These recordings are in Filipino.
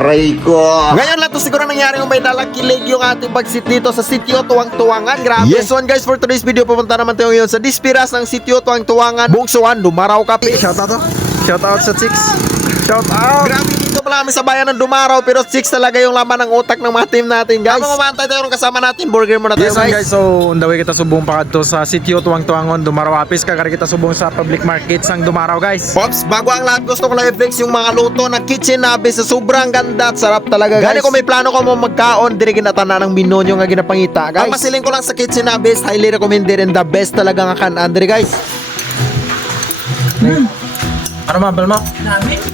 Aray ko. Ngayon lang to siguro nangyari kung may dalang kilig yung ating pagsit dito sa sitio Tuwang-Tuwangan. Grabe. Yes one guys, for today's video pupunta naman tayo ngayon sa Dispiras ng sitio Tuwang-Tuwangan, Bungsuan, Dumaraw Cafe. Shout out to. Shout out sa chicks. Shout out. Grabe dito pala kami sa bayan ng Dumaraw, pero chicks talaga yung laman ng utak ng mga team natin guys. Habang mamantay tayo ng kasama natin, burger muna tayo guys. So on the way kita subong pa kadto sa sitio Tuwang-Tuwangan, Dumaraw Apis. Kagari kita subong sa public markets ng Dumaraw guys. Pops, bago ang lahat gusto ko lang i-flex yung mga luto na kitchen nabe sa sobrang ganda at sarap talaga guys. Gani kung may plano ko mo magkaon, dire ginatana ng minonyo nga ginapangita guys. Ang masiling ko lang sa kitchen nabe, highly recommended and the best talaga nga kanan dire guys. Ano mabal mo?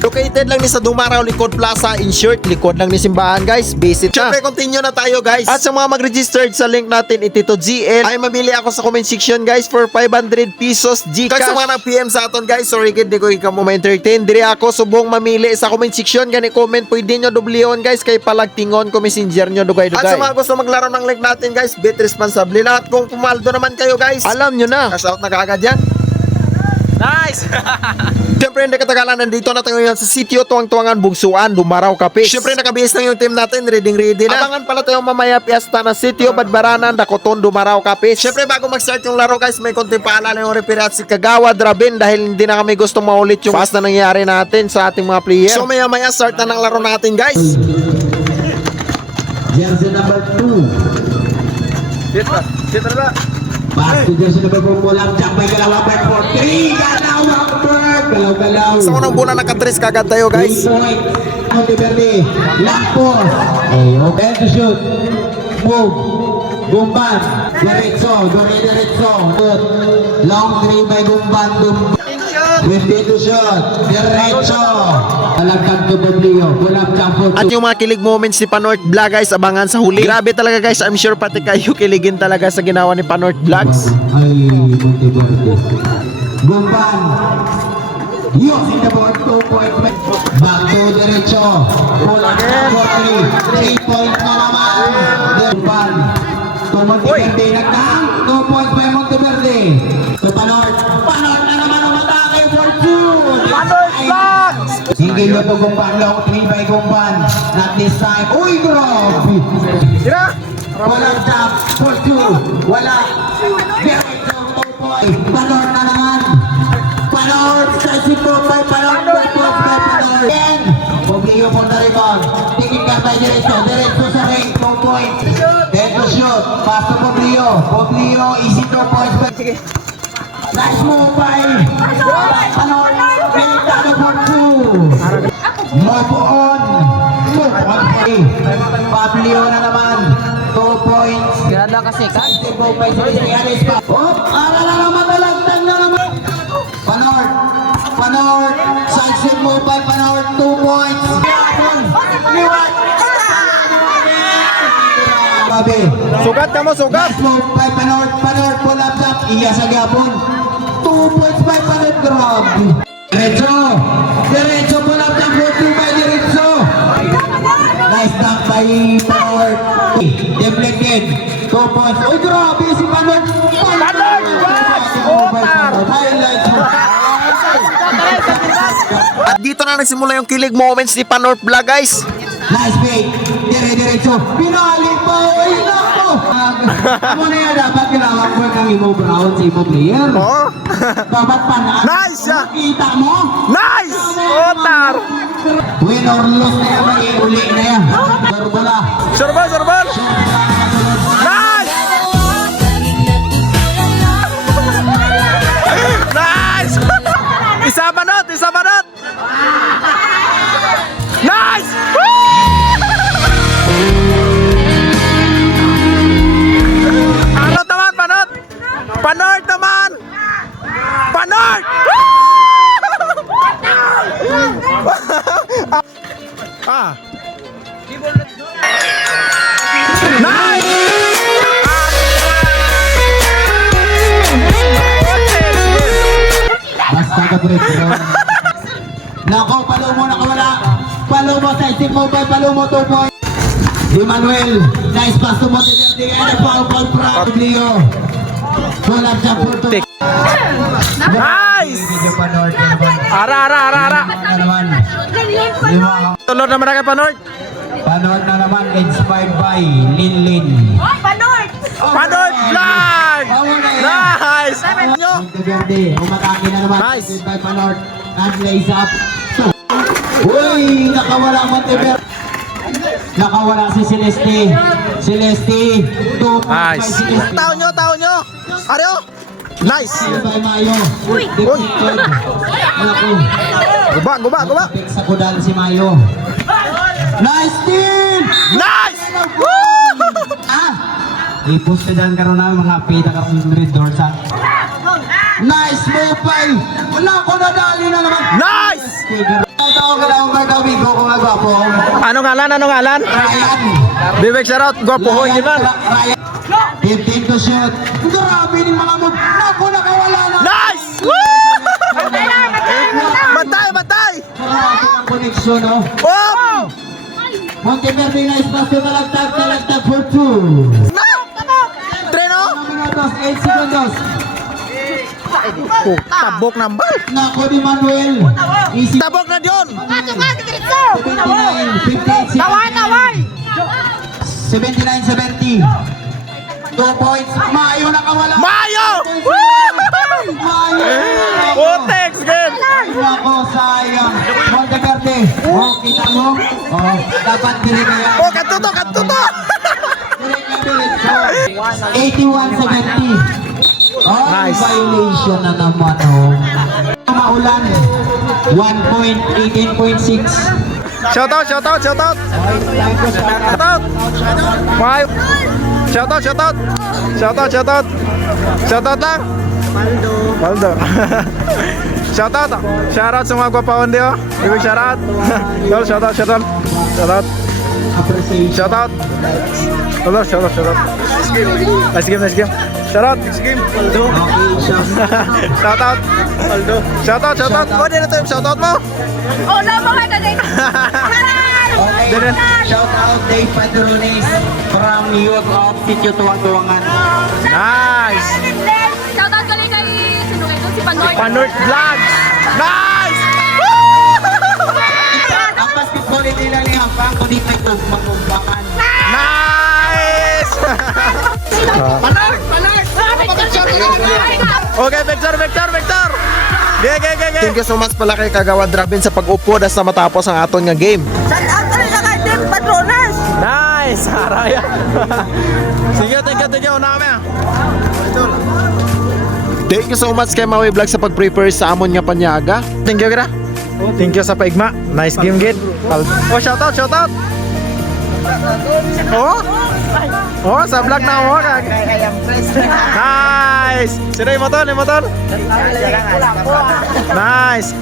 Located lang ni sa Dumaraw Likod Plaza, in short, likod lang ni simbahan guys. Visit na. Siyempre, continue na tayo guys. At sa mga mag-registered sa link natin, Tito GL, ay mamili ako sa comment section guys for 500 pesos Gcash. Kaya sa mga nag-PM sa aton guys, sorry kid, di ko ikaw mo ma-entertain. Diri ako subong mamili sa comment section. Gani comment, pwede nyo dublion guys, kay palagtingon ko messenger nyo dugay-dugay. At sa mga gusto maglaro ng link natin guys, bit responsable lahat. Kung pumaldo naman kayo guys, alam nyo na, cash out na kaagad yan. Nice! Siyempre, hindi katagalan, nandito na tayo ngayon sa sitio Tuwang-Tuwangan, Bungsuan, Dumaraw Cafe. Siyempre, nakabihis na yung team natin, ready na. Abangan pala tayo mamaya piyesta na sitio Badbaranan, Dakoton, Dumaraw Cafe. Siyempre, bago mag-start yung laro guys, may konting paalala yung referee at si Kagawad Rabin dahil hindi na kami gusto maulit yung fast na nangyari natin sa ating mga player. So, maya-maya start na ng laro natin guys. Jersey number 2. Sitra ba? Pass to jersey number 4 pulang jump by Galaw by 4-3. Galaw. Sa unang buna nakatres kagad tayo guys. 3 point. Monteverde. Lampos. Open to shoot. Move. Gumban. Diretso. Good. Long 3 by Gumban. 20 to shoot. Diretso. Talagtag to Boblio. Pulang jump for 2. At yung mga kilig moments ni Panort Vlog guys, abangan sa huli. Grabe talaga guys, I'm sure pati kayo kiligin talaga sa ginawa ni Panort Vlogs. Ay, Monteverde. Gumban. Using the board, 2 points. Back to Diretso. Pulang jump for 3. 3 points na naman. Gumban. To Monteverde. Nagtang. 2 points by Monteverde. To Panort. Panort na naman ang matake for 2. Panort Vlogs! Hindi nyo to Gumban. Long 3 by Gumban. Not this time. Uy, grabe! Sira! Walang jump for 2. Wala. Diretso. 2 points. Panort na naman. Panort. Sa po by Panort. 2 points by Panort. Again. Poblio for the rebound. Taking ka by Diretso. Diretso sa ring. 2 points. Then to shoot. Pass to Poblio. Poblio. Easy 2 points by... Nice move by Panort. Pinitado for 2. Move on. Poblio na naman. 2 points. Ganda kasi ka. Move by Diretso. Oh, ara na naman. Talagtag na naman. Panort. Side move by Panort. 2 points. Liwat. Grabe. Sugat ka mo, sugat! Last move by Panort. Panort pull up top. Iya sa gapon. 2 points by Panort. Grabe. Diretso pull up top. 2 by Diretso. Nice dunk by Panort. Deflected. 2 points. Uy, grabe si Panort. Highlights mo. At dito na nagsimula yung kilig moments ni Panort Vlog guys. Nice fake. Diretso. Pinali pa. Uy, nako. Amo na yan. Dapat kailangan ko kang imo brown sa imo player. Oh. Dapat panaan. Nice, ah. Kita mo? Nice! Otar! Win or lose na yan. May uli na yan. Barbala. Sorbal! Nice! Nice! Isa banot! Nice! Panot naman, Panot! Panort naman! Panort! Ah! Nice! Basta ka break. Nako, Palomo nakawala. Palomo sa isip mo by Palomo 2 points. Emmanuel, nice pass to Monteverde. And a foul from Leo. Pull up jump for 2. Nice! Ara! Tulod naman na kay Panort. Panort na naman, inspired by Linlin. Panort! Panort Vlog! Nice! Monteverde, umatake na naman. Nice. By Panort. And lays up. Uy, nakawala ang Monteverde. Nakawala si Celeste. Celeste. 2 points by Nice. Celeste. Tao nyo. Aryo. Nice. By Mayo. Defeated. Naku. Guba. Pick sa kudal si Mayo. Nice steal! Nice! Ipustedan ka rin na mga pita ka red doors ha. Nice move by! Wala ko nadali na naman! Nice! Tawag ka lang mga kawigo kung nagwapo. Ano ngalan? Ryan! Bibig shoutout, gwapo ho, yun man. Ryan! 15 to shoot. Grabe ng mga move. Naku, nakawala na! Nice! Bantay! Grabe ang connection, oh. Oh! Monteverde nice pass to talagtag for 2. Treno! Minutos, 8 seconds. Tabok na bal! Nako ni Manuel. Easy. Tabok na diyon! 79, 58 seconds. 79-70. 2 points. Mayo nakawala. Mayo! Mayo. Oh, thanks, good! Nako, sayang. Monteverde. Oh, kita mo? Oh, dapat dili kaya. Oh, katuto! Dili ka. 81-70. Oh, Nice. violation na naman, oh. Maulan. 1 point, 18.6. Shoutout! Time to start. Five! Shoutout lang! Paldo! Shoutout sa mga gwapahon di oh. Bibig shoutout! Shoutout! Appreciation. Shoutout! Nice game! Shoutout! Okay, shout. Shoutout! Oh, di na tayo shoutout mo! Oh, lama ka na din! Okay, shout out Dave Padrones from Youth of Sitio Tuwang-Tuwangan. Nice! Shoutout ko lang kay sino kayo? Si Panort. Panort Vlog! Nice! Ang basketball hindi lang niya hanggang kundi may magkumbakan. Nice! Okay, Vector! Thank you so much pala kay Kagawad Robin sa pag-upo sa matapos ang aton nga game. Shoutout ko lang kay Dave Patronas. Nice! Araya! Sige, thank you. Una kami ah. Thank you so much kay Maui Vlog sa pag-prepare sa amon nga panyaga. Thank you, Gra. Thank you sa paigma. Nice game, Gid. Oh, shoutout! Oh, sa vlog na mo. Nice! Sino yung motor? Nice!